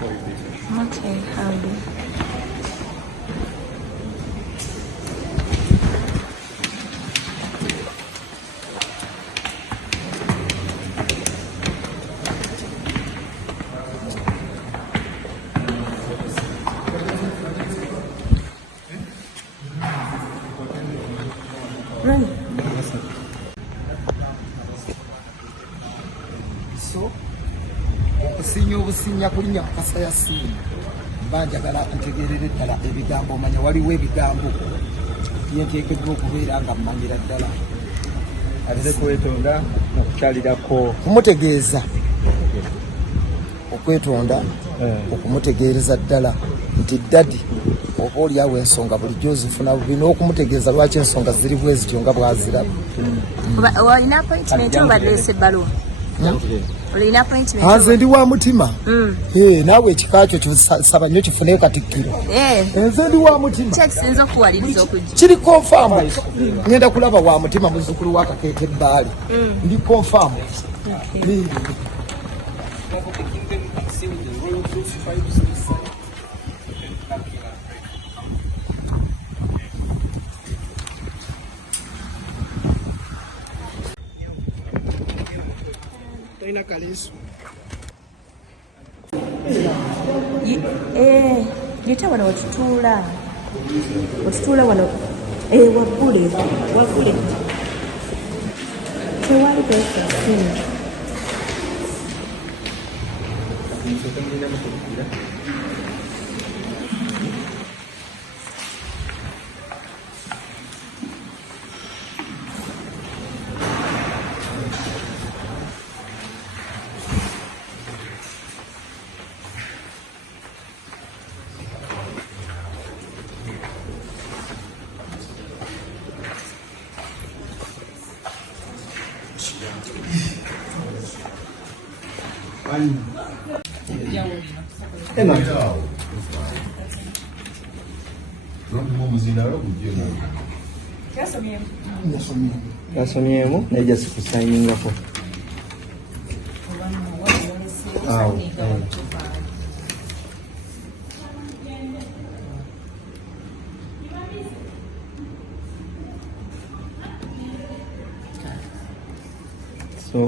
Okay, how do? So, okusinya obusinya kulinya kukasa ya simu banjagala ntegerere ddala ebigambo omanya waliwo ebigambo byenteekeddwa okubeera nga mmanyira ddala kwetonda okukyalirako kumutegeeza okwetonda okumutegeereza ddala nti ddadi oba oliawo ensonga bulijjo ozifuna bubi n'okumutegeeza lwaki ensonga ziri bwe zityo nga bwaziraba. Olina appointment oba leese ebbaluwa? Olina appointment? Nze ndi wa mutima. Naawe ekika kyo kisaba nnyo kifuneyo Katikkiro. Nze ndi wa mutima. Kyekisinza okuwaliriza okujja. Kiri confirm. Ngenda kulaba wa mutima muzzukulu wa Kakeete Bbaali. Ndi confirm. Yita wano watutuula wano waggule tewali breakfast. Kasomyemu naye just kusayingako. So